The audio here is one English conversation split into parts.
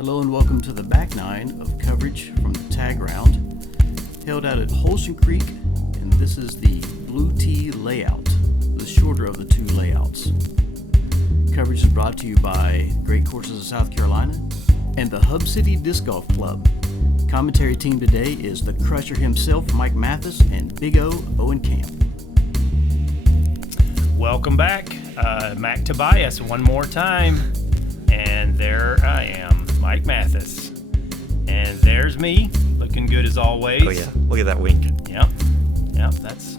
Hello and welcome to the back nine of coverage from the tag round, held out at Holston Creek, and this is the blue tee layout, the shorter of the two layouts. Coverage is brought to you by Great Courses of South Carolina and the Hub City Disc Golf Club. Commentary team today is the Crusher himself, Mike Mathis, and Big O, Owen Camp. Welcome back, Mack Tobias one more time, and there I am, Mike Mathis, and there's me, looking good as always. Oh yeah, look at that wink. Yep, that's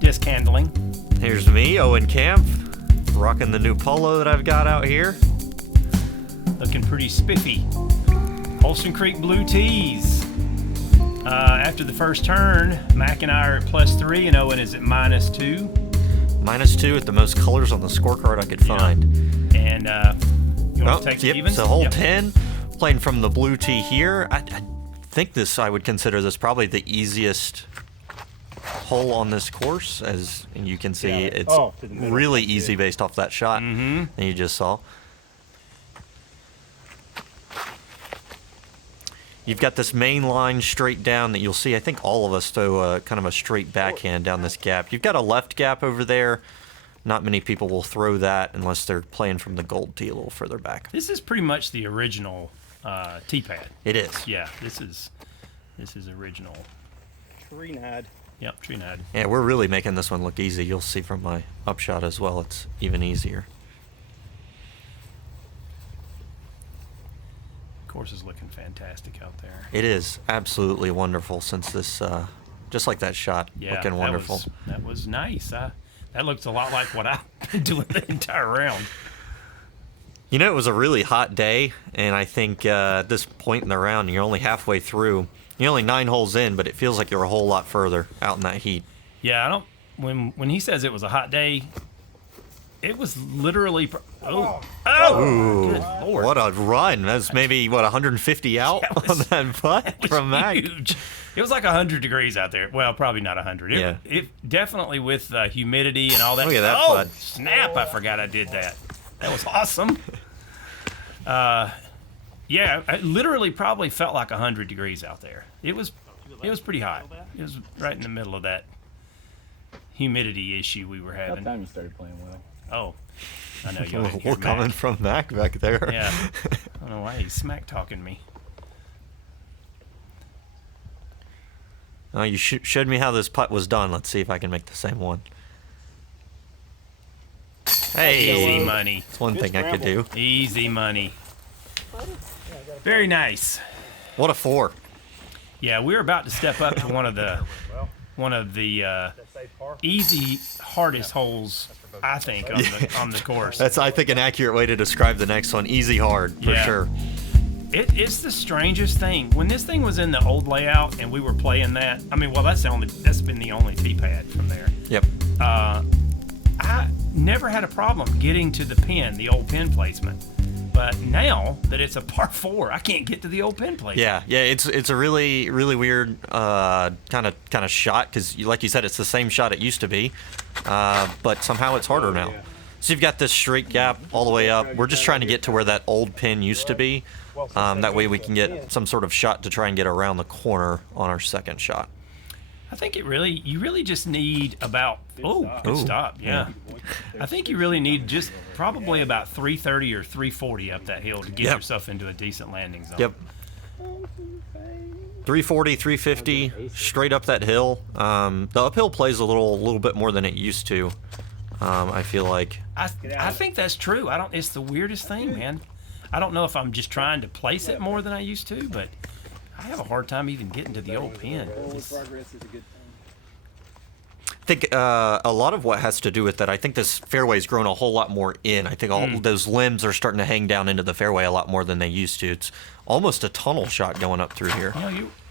disc handling. Here's me, Owen Camp, rocking the new polo that I've got out here. Looking pretty spiffy. Holston Creek blue tees. After the first turn, Mack and I are at +3, and Owen is at -2. -2 at the most colors on the scorecard I could find. And you want to take the evens? So hole 10, playing from the blue tee here. I think I would consider this probably the easiest hole on this course. As you can see, it's really easy based off that shot that you just saw. You've got this main line straight down that you'll see. I think all of us throw kind of a straight backhand down this gap. You've got a left gap over there. Not many people will throw that unless they're playing from the gold tee a little further back. This is pretty much the original tee pad. It is. Yeah, this is original. Tree-nad. Yep, tree-nad. Yeah, we're really making this one look easy. You'll see from my upshot as well. It's even easier. Course is looking fantastic out there. It is absolutely wonderful since this, just like that shot, looking wonderful. That was nice. That looks a lot like what I've been doing the entire round. You know, it was a really hot day, and I think at this point in the round, you're only halfway through. You're only 9 holes in, but it feels like you're a whole lot further out in that heat. Yeah, I don't. When he says it was a hot day, it was literally. Oh, good Lord. What a run. That's maybe, 150 out on that putt from Mack? Huge. It was like 100 degrees out there. Well, probably not 100. It definitely with humidity and all that. Look at that putt. Snap, I forgot I did that. That was awesome. Yeah, it literally probably felt like 100 degrees out there. It was pretty hot. It was right in the middle of that humidity issue we were having. What time you started playing well? Oh, I know you. We're coming from Mack back there. Yeah, I don't know why he's smack talking me. You showed me how this putt was done. Let's see if I can make the same one. Hey, easy money. That's one thing I could do. Easy money. Very nice. What a 4. Yeah, we're about to step up to one of the easy, hardest holes, I think, on the course. That's, I think, an accurate way to describe the next one. Easy hard, for sure. It's the strangest thing. When this thing was in the old layout and we were playing that, I mean, well, that's been the only tee pad from there. Yep. I never had a problem getting to the pin, the old pin placement. But now that it's a par 4, I can't get to the old pin placement. Yeah, it's a really, really weird kind of shot because, like you said, it's the same shot it used to be, but somehow it's harder now. So you've got this straight gap all the way up. We're just trying to get to where that old pin used to be. That way we can get some sort of shot to try and get around the corner on our second shot. I think you really just need about, good stop, yeah. I think you really need just probably about 330 or 340 up that hill to get yourself into a decent landing zone. Yep. 340, 350, straight up that hill. The uphill plays a little bit more than it used to, I feel like. I think that's true. It's the weirdest thing, man. I don't know if I'm just trying to place it more than I used to, but I have a hard time even getting to the old pin. I think a lot of what has to do with that, I think this fairway's grown a whole lot more in. I think all those limbs are starting to hang down into the fairway a lot more than they used to. It's almost a tunnel shot going up through here.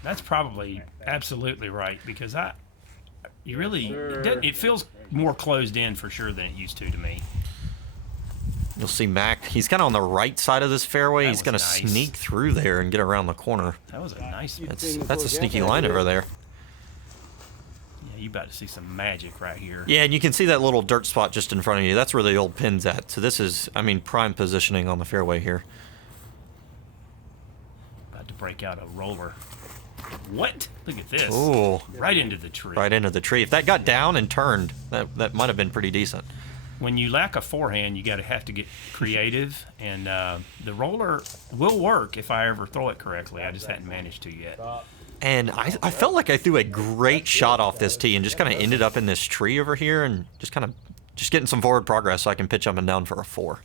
That's probably absolutely right, because it feels more closed in for sure than it used to me. You'll see Mack. He's kind of on the right side of this fairway. He's going to sneak through there and get around the corner. That was a nice. That's a sneaky line over there. Yeah, you about to see some magic right here. Yeah, and you can see that little dirt spot just in front of you. That's where the old pin's at. So this is, prime positioning on the fairway here. break out a roller. What? Look at this. Ooh. Right into the tree. Right into the tree. If that got down and turned, that might have been pretty decent. When you lack a forehand, you have to get creative, and the roller will work if I ever throw it correctly. I just hadn't managed to yet. And I felt like I threw a great shot off this tee and just kind of ended up in this tree over here and just getting some forward progress so I can pitch up and down for a 4.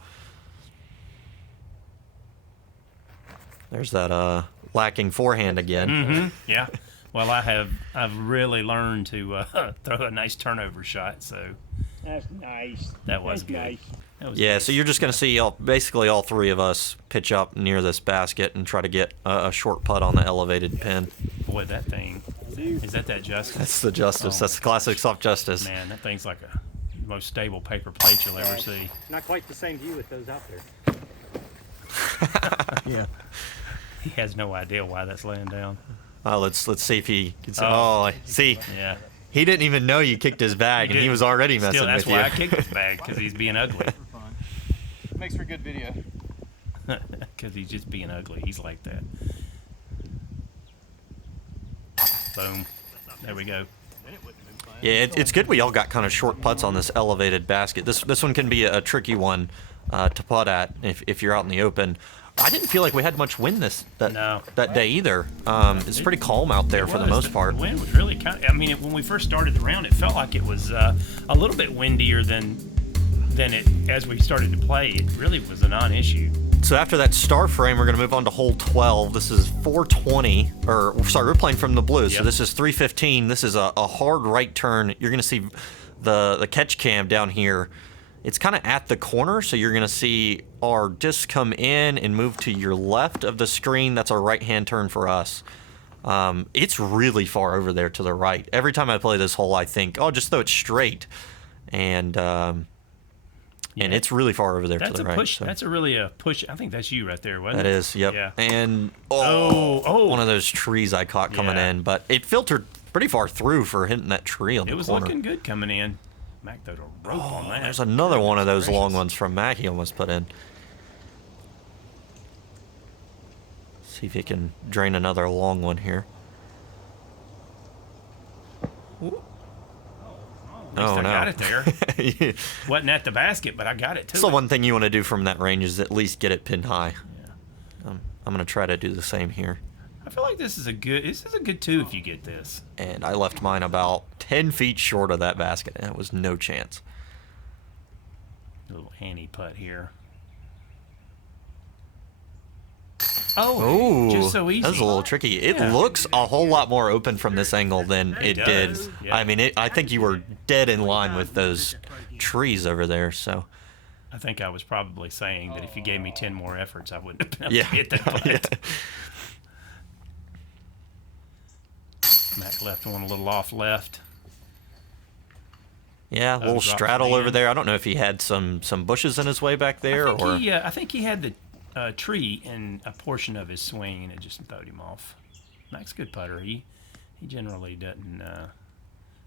There's that lacking forehand again. Mm-hmm. Yeah. Well, I've really learned to throw a nice turnover shot, so That's nice. that was That's good. nice. That was Yeah, good. so you're just going to see basically all 3 of us pitch up near this basket and try to get a short putt on the elevated pin. Boy, that thing. Is that Justice? That's the Justice. Oh, That's the classic soft Justice. Man, that thing's like a most stable paper plate you'll ever see. Not quite the same view with those out there. Yeah. He has no idea why that's laying down. Let's see if he can see. Oh. Oh, see, Yeah. he didn't even know you kicked his bag, and he didn't. was already messing Still, that's with why you. I kicked his bag, because he's being ugly. Makes for good video. Because he's just being ugly. He's like that. Boom. There we go. Yeah, it's good we all got kind of short putts on this elevated basket. This one can be a tricky one to putt at if you're out in the open. I didn't feel like we had much wind that day either. It's pretty calm out there for the most part. The wind was really kind of, I mean, when we first started the round, it felt like it was a little bit windier than it as we started to play. It really was a non-issue. So after that star frame, we're going to move on to hole 12. This is 420, or sorry, we're playing from the blue. So Yep. this is 315. This is a hard right turn. You're going to see the catch cam down here. It's kind of at the corner, so you're going to see our disc come in and move to your left of the screen. That's our right-hand turn for us. It's really far over there to the right. Every time I play this hole, I think, oh, just throw it straight. And it's really far over there to the right. Push. So. That's really a push. I think that's you right there, wasn't That it? is, yep. Yeah. And Oh. one of those trees I caught coming Yeah. in, but it filtered pretty far through for hitting that tree on It the was corner. looking good coming in. Mack throwed a rope on that. There's another one of those long Gracious. ones from Mack he almost put in. See if he can drain another long one here. At least Oh, I no. got it there. It's Wasn't at the basket, but I got it too. the one thing you want to do from that range is at least get it pinned high. Yeah. I'm going to try to do the same here. I feel like this is a good 2 if you get this. And I left mine about 10 feet short of that basket, and it was no chance. A little handy putt here. Oh, Ooh, just so easy. That was a little tricky. It Yeah. looks a whole lot more open from this angle than it did. does, yeah. I mean, I think you were dead in line with those trees over there. So I think I was probably saying that if you gave me 10 more efforts, I wouldn't have been able yeah, to hit that putt. Yeah. Mack left one a little off left. Yeah, a little drops straddle it over in. there. I don't know if he had some bushes in his way back there, or I think he had the tree in a portion of his swing, and it just throwed him off. Mack's a good putter. He generally doesn't.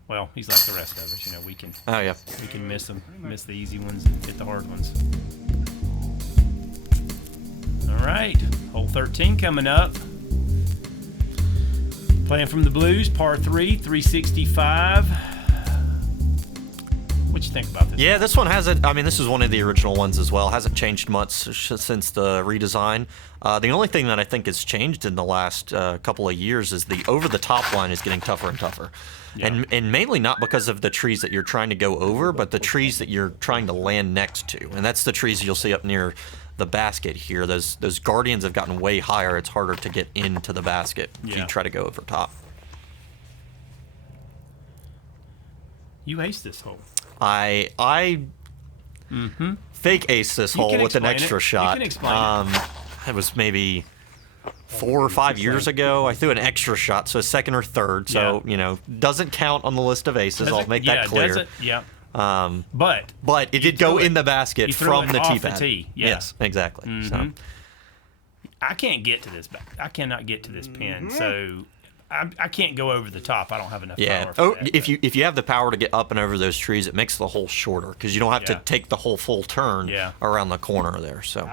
Well, he's like the rest of us. You know, we can oh yeah. miss the easy ones, and hit the hard ones. All right, hole 13 coming up. Playing from the blues, par 3, 365. What you think about this? Yeah, this one hasn't. I mean, this is one of the original ones as well. Hasn't changed much since the redesign. The only thing that I think has changed in the last couple of years is the over-the-top line is getting tougher and tougher. Yeah. And mainly not because of the trees that you're trying to go over, but the trees that you're trying to land next to. And that's the trees you'll see up near the basket here. Those guardians have gotten way higher. It's harder to get into the basket if you Yeah. try to go over top. You aced this hole. I fake ace this You hole can with an explain extra it. You shot. can explain It was maybe 4 or 5 years ago. I threw an extra shot, so a second or third. So doesn't count on the list of aces. I'll make that clear. Does it? Yeah. But it you did go threw in it- the basket you threw from it the off tee the pad. tee, yeah. Yes, exactly. So I can't get to this back. I cannot get to this pin, so I can't go over the top. I don't have enough yeah. power for Oh, that, if you have the power to get up and over those trees, it makes the hole shorter because you don't have to Yeah. take the whole full turn Yeah. around the corner there. So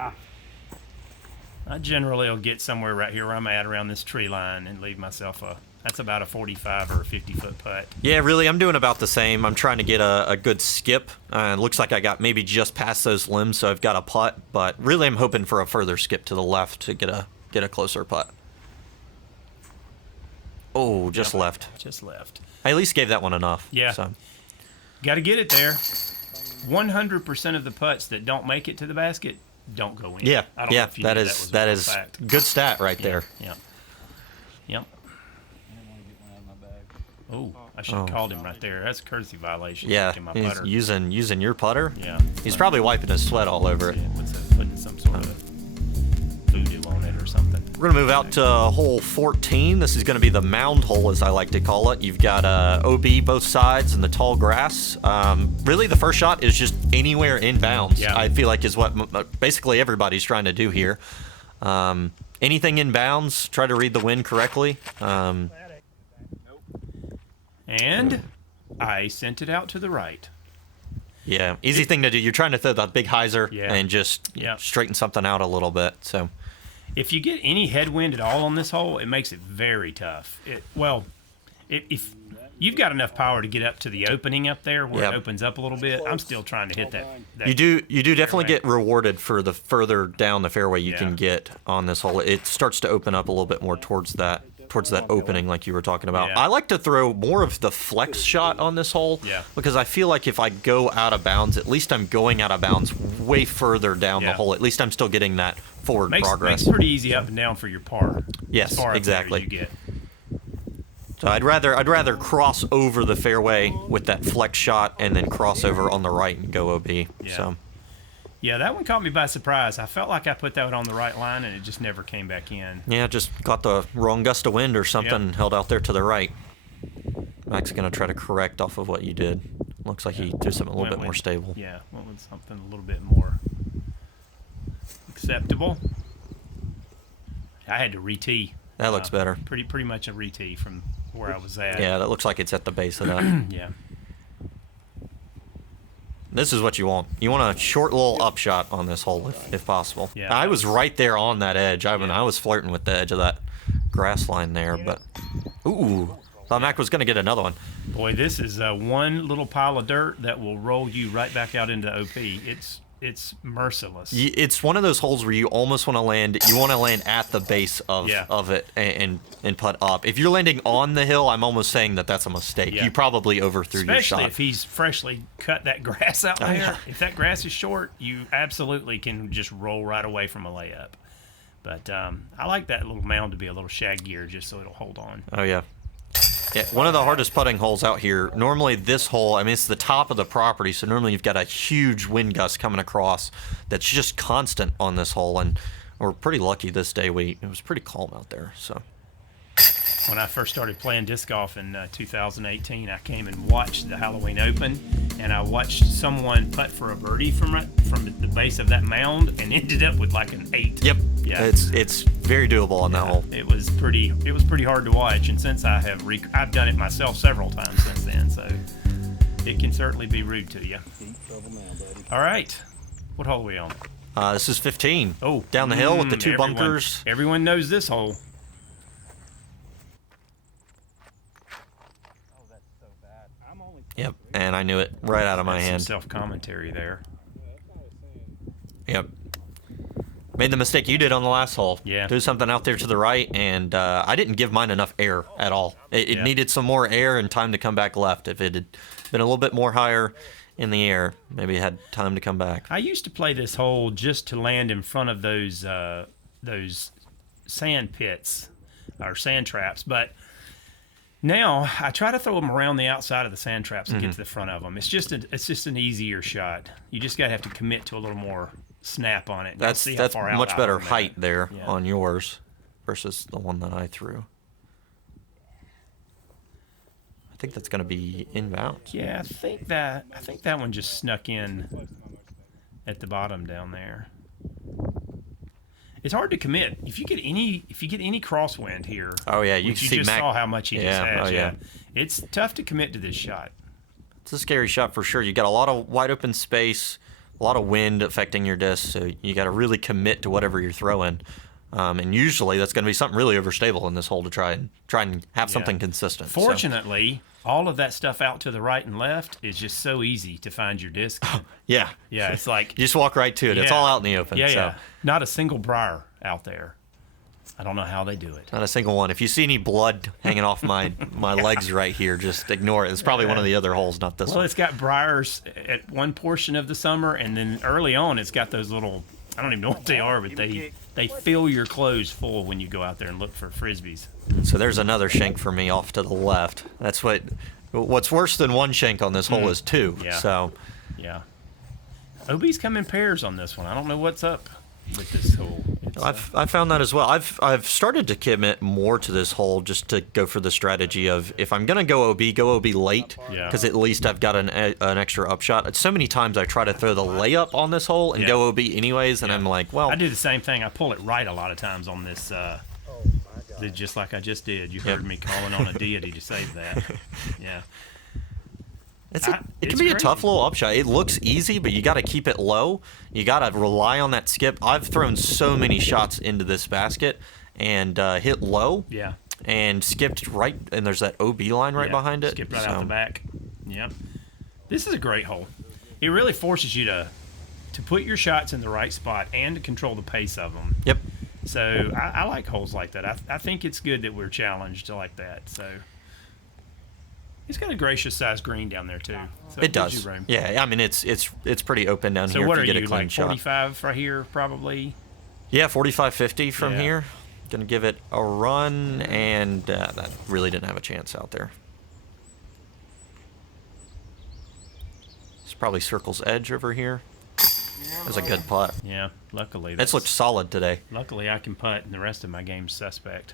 I generally will get somewhere right here where I'm at around this tree line and leave myself that's about a 45 or a 50-foot putt. Yeah, really, I'm doing about the same. I'm trying to get a good skip. It looks like I got maybe just past those limbs, so I've got a putt. But really, I'm hoping for a further skip to the left to get a closer putt. Oh, just left. Just left. I at least gave that one enough. Yeah. So. Got to get it there. 100% of the putts that don't make it to the basket don't go in. Yeah, I don't know if you that knew is that was a fact. good stat right there. Yeah. Yep. Oh, I should have called him right there. That's a courtesy violation. Yeah, Taking my he's putter. using your putter. Yeah. He's probably wiping his sweat all over it. Yeah, putting some sort of voodoo on it or something. We're going to move out to hole 14. This is going to be the mound hole, as I like to call it. You've got OB both sides and the tall grass. Really, the first shot is just anywhere in bounds. Yeah. I feel like is what basically everybody's trying to do here. Anything in bounds, try to read the wind correctly. And I sent it out to the right. Yeah, easy thing to do. You're trying to throw that big hyzer Yeah. and just Yeah. straighten something out a little bit. So. If you get any headwind at all on this hole, it makes it very tough. If you've got enough power to get up to the opening up there where Yep. it opens up a little bit, I'm still trying to hit that. You do definitely fairway. get rewarded for the further down the fairway you Yeah. can get on this hole. It starts to open up a little bit more towards that opening like you were talking about. Yeah. I like to throw more of the flex shot on this hole Yeah. because I feel like if I go out of bounds, at least I'm going out of bounds way further down the Yeah. hole. At least I'm still getting that forward progress. Makes pretty easy up and down for your par. Yes, as far up there exactly. as you get. So I'd rather cross over the fairway with that flex shot and then cross over on the right and go OB. Yeah. So Yeah, that one caught me by surprise. I felt like I put that one on the right line and it just never came back in. yeah, just got the wrong gust of wind or something and held out there to the right. Mack's going to try to correct off of what you did. Looks like he threw something a little bit more stable. Yeah, went with something a little bit more acceptable. I had to re-tee. That looks better. Pretty much a re-tee from where I was at. Yeah, that looks like it's at the base of that. Yeah. This is what you want. You want a short little upshot on this hole if possible. Yeah, I that was right there on that edge. I was flirting with the edge of that grass line there, but ooh, thought Mack was going to get another one. Boy, this is one little pile of dirt that will roll you right back out into OP. It's merciless. It's one of those holes where you almost want to land. You want to land at the base of it and putt up. If you're landing on the hill, I'm almost saying that's a mistake. Yeah. You probably overthrew your shot. Especially if he's freshly cut that grass out there. yeah. If that grass is short, you absolutely can just roll right away from a layup. But I like that little mound to be a little shaggier just so it'll hold on. Oh, yeah. Yeah, one of the hardest putting holes out here. Normally this hole, I mean, it's the top of the property, so normally you've got a huge wind gust coming across that's just constant on this hole, and we're pretty lucky this day. It was pretty calm out there, so. When I first started playing disc golf in 2018, I came and watched the Halloween Open, and I watched someone putt for a birdie from the base of that mound, and ended up with like an 8. Yep. Yeah. It's very doable on that hole. It was pretty hard to watch, and since I've done it myself several times since then, so it can certainly be rude to you. All right, what hole are we on? This is 15. Oh, down the hill with the two everyone- bunkers. Everyone knows this hole. Yep, and I knew it right out of my That's some hand. self-commentary there. Yep. Made the mistake you did on the last hole. Yeah. Do something out there to the right, and I didn't give mine enough air at all. It Yeah. needed some more air and time to come back left. If it had been a little bit more higher in the air, maybe it had time to come back. I used to play this hole just to land in front of those sand pits or sand traps, but now I try to throw them around the outside of the sand traps and get to the front of them. It's just an easier shot. You just gotta have to commit to a little more snap on it. That's See how far out much I better am at height it. there Yeah. on yours versus the one that I threw. I think that's going to be inbounds. Yeah, I think that one just snuck in at the bottom down there. It's hard to commit. If you get any crosswind here. Oh, yeah, you which can you see just Mack. saw how much he just Yeah, has. oh, yeah. It's tough to commit to this shot. It's a scary shot for sure. You got a lot of wide open space, a lot of wind affecting your disc, so you got to really commit to whatever you're throwing. And usually that's going to be something really overstable in this hole to try and have something consistent. Fortunately, all of that stuff out to the right and left is just so easy to find your disc. Yeah. Yeah, it's like You just walk right to it. It's all out in the open. Yeah, so. yeah. Not a single briar out there. I don't know how they do it. Not a single one. If you see any blood hanging off my legs right here, just ignore it. It's probably one of the other holes, not this Well, one. it's got briars at one portion of the summer, and then early on, it's got those little, I don't even know what they are, but they fill your clothes full when you go out there and look for frisbees. So there's another shank for me off to the left. That's what's worse than one shank on this hole is two. Yeah. So Yeah. OBs come in pairs on this one. I don't know what's up with this hole. It's, I found that as well. I've started to commit more to this hole just to go for the strategy of if I'm gonna go OB late, Yeah. because at least I've got an extra upshot. So many times I try to throw the layup on this hole and go OB anyways, and I'm like, well, I do the same thing. I pull it right a lot of times on this. Just like I just did. You heard me calling on a deity to save that. Yeah. it it's can be a crazy. tough little upshot. It looks easy, but you got to keep it low. You got to rely on that skip. I've thrown so many shots into this basket and hit low. Yeah. And skipped right, and there's that OB line right behind it. Skip right out the back. Yep. This is a great hole. It really forces you to put your shots in the right spot and to control the pace of them. Yep. So I like holes like that. I think it's good that we're challenged like that. So it's got a gracious sized green down there too. So It gives does. you room. Yeah, I mean it's pretty open down So here what if are you get you a clean like shot. 45 right here probably? Yeah, 45-50 from Yeah. here. Gonna give it a run, and that really didn't have a chance out there. It's probably circle's edge over here. That's a good putt. Yeah. Luckily It's looked solid today. Luckily I can putt and the rest of my game's suspect.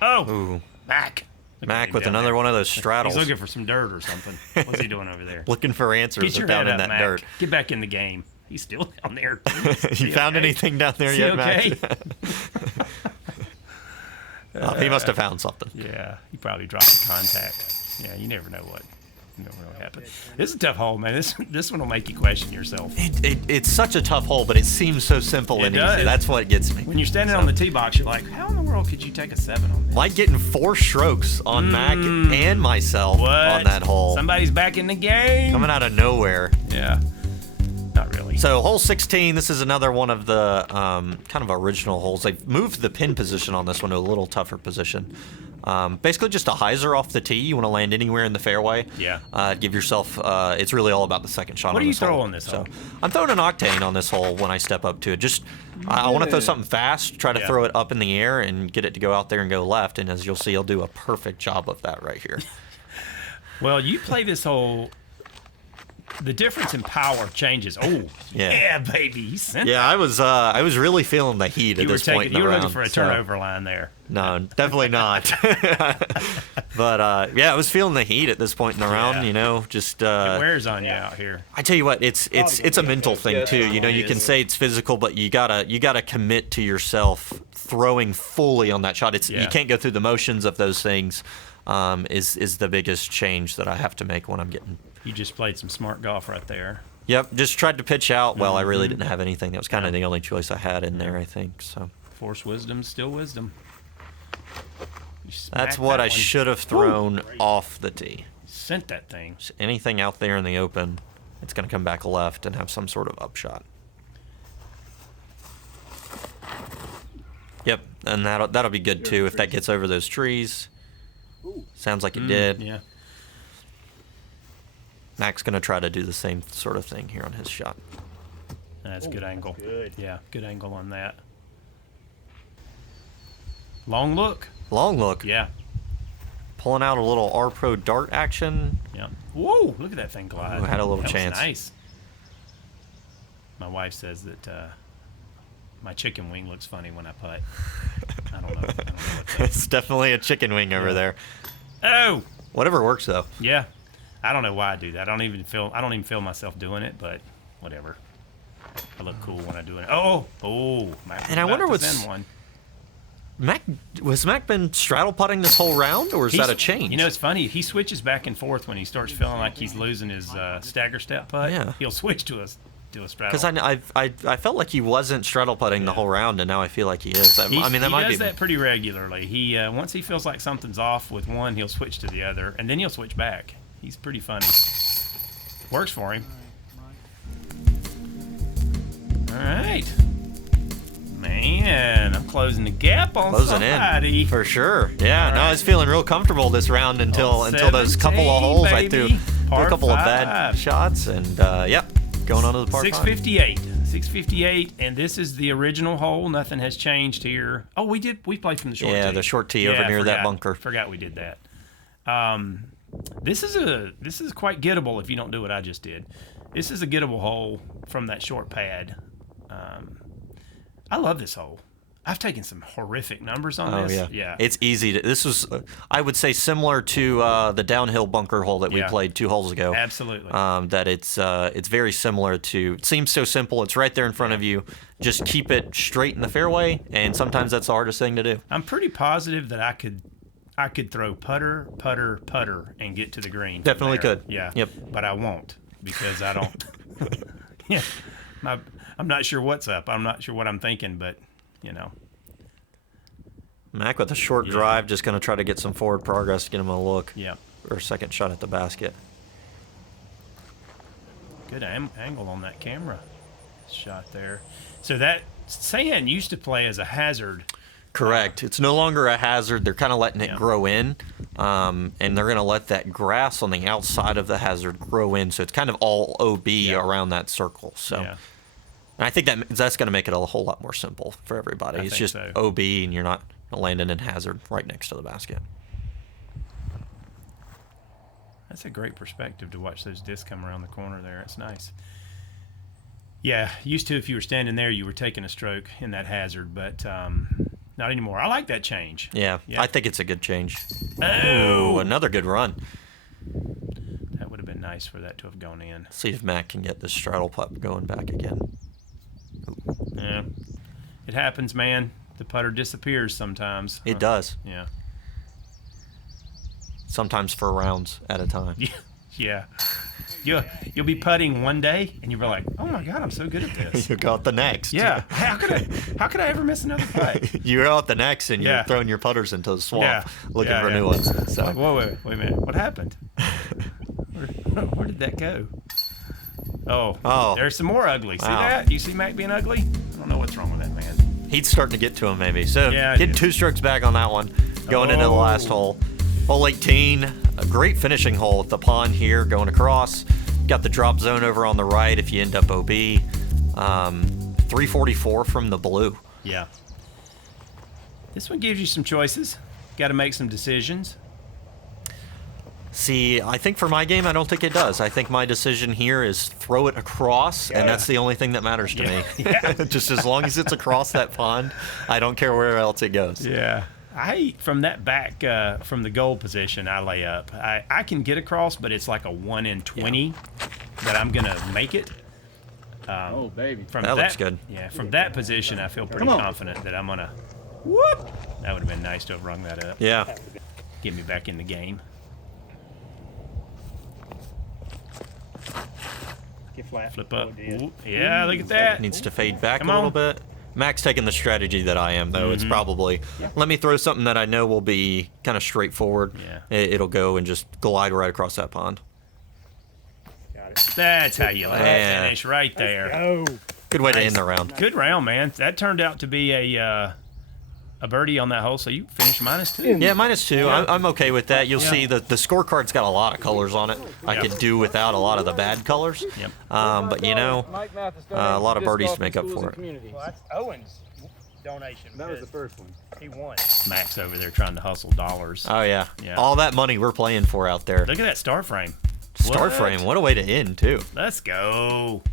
Oh, Ooh, Mack. Look at Mack him with down another there. one of those straddles. He's looking for some dirt or something. What's he doing over there? Looking for answers Get your down head in up, that Mack. dirt. Get back in the game. He's still down there. You found anything down there Is he yet, okay? Mack? He must have found something. Yeah, he probably dropped a contact. Yeah, you never know what really happened. This is a tough hole, man. This one will make you question yourself. It's such a tough hole, but it seems so simple It and does. easy. That's what gets me. When you're standing on the tee box, you're like, how in the world could you take a 7 on this? Like getting 4 strokes on Mack and myself What? on that hole. Somebody's back in the game. Coming out of nowhere. Yeah. Not really. So hole 16, this is another one of the kind of original holes. They've moved the pin position on this one to a little tougher position. Basically just a hyzer off the tee. You want to land anywhere in the fairway. Yeah. Give yourself, it's really all about the second shot What on do you this throw hole. on this hole? I'm throwing an octane on this hole when I step up to it. Just, I want to throw something fast, try to Yeah. throw it up in the air and get it to go out there and go left. And as you'll see, I'll do a perfect job of that right here. Well, you play this hole. The difference in power changes. Oh, yeah, baby. He sent Yeah, I was really feeling the heat at You were this point in the you were round. looking for a so- turnover line there. No, definitely not. But yeah, I was feeling the heat at this point in the round. Yeah. You know, just It wears on you out here. I tell you what, it's a mental thing too. You know, you can say it's physical, but you gotta commit to yourself throwing fully on that shot. You Yeah. can't go through the motions of those things. Is the biggest change that I have to make when I'm getting. You just played some smart golf right there. Yep, just tried to pitch out. Well, I really didn't have anything. That was kind of the only choice I had in there, I think. So Force wisdom, still wisdom. You that's smacked what that I one. should have thrown off the tee. Sent that thing. Just anything out there in the open, it's going to come back left and have some sort of upshot. Yep, and that'll be good too if that gets over those trees. Sounds like it did. Yeah. Mack's going to try to do the same sort of thing here on his shot. That's a good angle. good. Yeah, good angle on that. Long look. Long look, Yeah. pulling out a little R Pro dart action. Yeah. Whoa, look at that thing glide. Ooh, had a little That was chance. nice. My wife says that my chicken wing looks funny when I putt. I don't know. What's up. It's definitely a chicken wing over there. Oh, Whatever works though. yeah. I don't know why I do that. I don't even feel myself doing it, but whatever. I look cool when I do it. Oh. Mack And I was wonder about to what's- send one. Mack been straddle putting this whole round, or is that a change? You know, it's funny. He switches back and forth when he starts feeling like he's losing his stagger step putt. Yeah. He'll switch to a do a straddle. Because I felt like he wasn't straddle putting the whole round, and now I feel like he is. That might be. He does that pretty regularly. He once he feels like something's off with one, he'll switch to the other, and then he'll switch back. He's pretty funny. Works for him. All right. Man, I'm closing the gap on somebody. In, for sure. Yeah, no, I was feeling real comfortable this round until those couple of holes baby. I threw a couple of bad shots, and going on to the par 658. 658, and this is the original hole. Nothing has changed here. Oh, we played from the short tee. Yeah, the short tee over near that bunker. Forgot we did that. This is quite gettable if you don't do what I just did. This is a gettable hole from that short pad. I love this hole. I've taken some horrific numbers on this. Yeah. It's easy. This was, I would say, similar to the downhill bunker hole that we played 2 holes ago. Absolutely. That it's very similar to. It seems so simple. It's right there in front of you. Just keep it straight in the fairway, and sometimes that's the hardest thing to do. I'm pretty positive that I could throw putter, and get to the green. Definitely could. Yeah. Yep. But I won't because I don't. Yeah. I'm not sure what's up. I'm not sure what I'm thinking, but, Mack with a short drive, just going to try to get some forward progress, get him a look. Yeah. Or a second shot at the basket. Good angle on that camera shot there. So that sand used to play as a hazard. Correct. It's no longer a hazard. They're kind of letting it grow in, and they're going to let that grass on the outside of the hazard grow in. So it's kind of all OB around that circle. So, and I think that's going to make it a whole lot more simple for everybody. It's just OB, and you're not landing in hazard right next to the basket. That's a great perspective to watch those discs come around the corner there. It's nice. Yeah, used to if you were standing there, you were taking a stroke in that hazard, but not anymore. I like that change. Yeah, I think it's a good change. Oh, another good run. That would have been nice for that to have gone in. See if Mack can get this straddle putt going back again. Yeah, it happens, man. The putter disappears sometimes. It does. Yeah. Sometimes for rounds at a time. Yeah. You'll be putting one day, and you'll be like, "Oh my God, I'm so good at this." You go out the next. Yeah. How could I ever miss another putt? You're out the next, and you're throwing your putters into the swamp, looking for new ones. So. Like, wait a minute. What happened? Where did that go? Oh, there's some more ugly. See that? You see Mack being ugly? I don't know what's wrong with that man. He's starting to get to him, maybe. So getting 2 strokes back on that one, going into the last hole. Hole 18, a great finishing hole with the pond here going across. Got the drop zone over on the right if you end up OB. 344 from the blue. Yeah. This one gives you some choices. Got to make some decisions. See, I think for my game, I don't think it does. I think my decision here is throw it across, and that's the only thing that matters to me. Just as long as it's across that pond, I don't care where else it goes. Yeah. From that back, from the goal position, I lay up. I can get across, but it's like a 1 in 20 that I'm going to make it. Baby. That looks good. Yeah, from that position, I feel pretty confident that I'm going to whoop. That would have been nice to have rung that up. Yeah. Get me back in the game. Get flat. Flip up. Ooh, yeah, look at that. Needs to fade back a little bit. Mack's taking the strategy that I am, though. It's probably, let me throw something that I know will be kind of straightforward. Yeah. It'll go and just glide right across that pond. Got it. That's how you let it finish right there. Oh. Good way to end the round. Good round, man. That turned out to be a birdie on that hole, so you finished -2. Yeah, -2. I'm okay with that. You'll see the scorecard's got a lot of colors on it. I could do without a lot of the bad colors. Yep. But, a lot of birdies to make up for it. Well, that's Owen's donation. That was the first one. He won. Mack's over there trying to hustle dollars. Oh, yeah. Yeah. All that money we're playing for out there. Look at that star frame. Star frame. What a way to end, too. Let's go.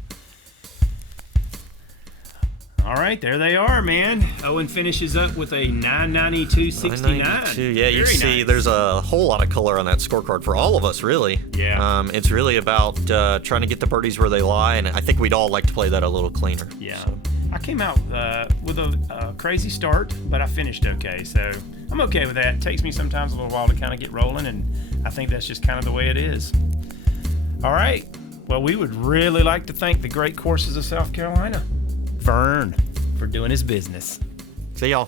All right, there they are, man. Owen finishes up with a 992.69. 992. Yeah, you Very see nice. there's a whole lot of color on that scorecard for all of us, really. Yeah. It's really about trying to get the birdies where they lie, and I think we'd all like to play that a little cleaner. Yeah. So. I came out with a crazy start, but I finished okay, so I'm okay with that. It takes me sometimes a little while to kind of get rolling, and I think that's just kind of the way it is. All right, Well, we would really like to thank the great courses of South Carolina, Vern, for doing his business. See y'all.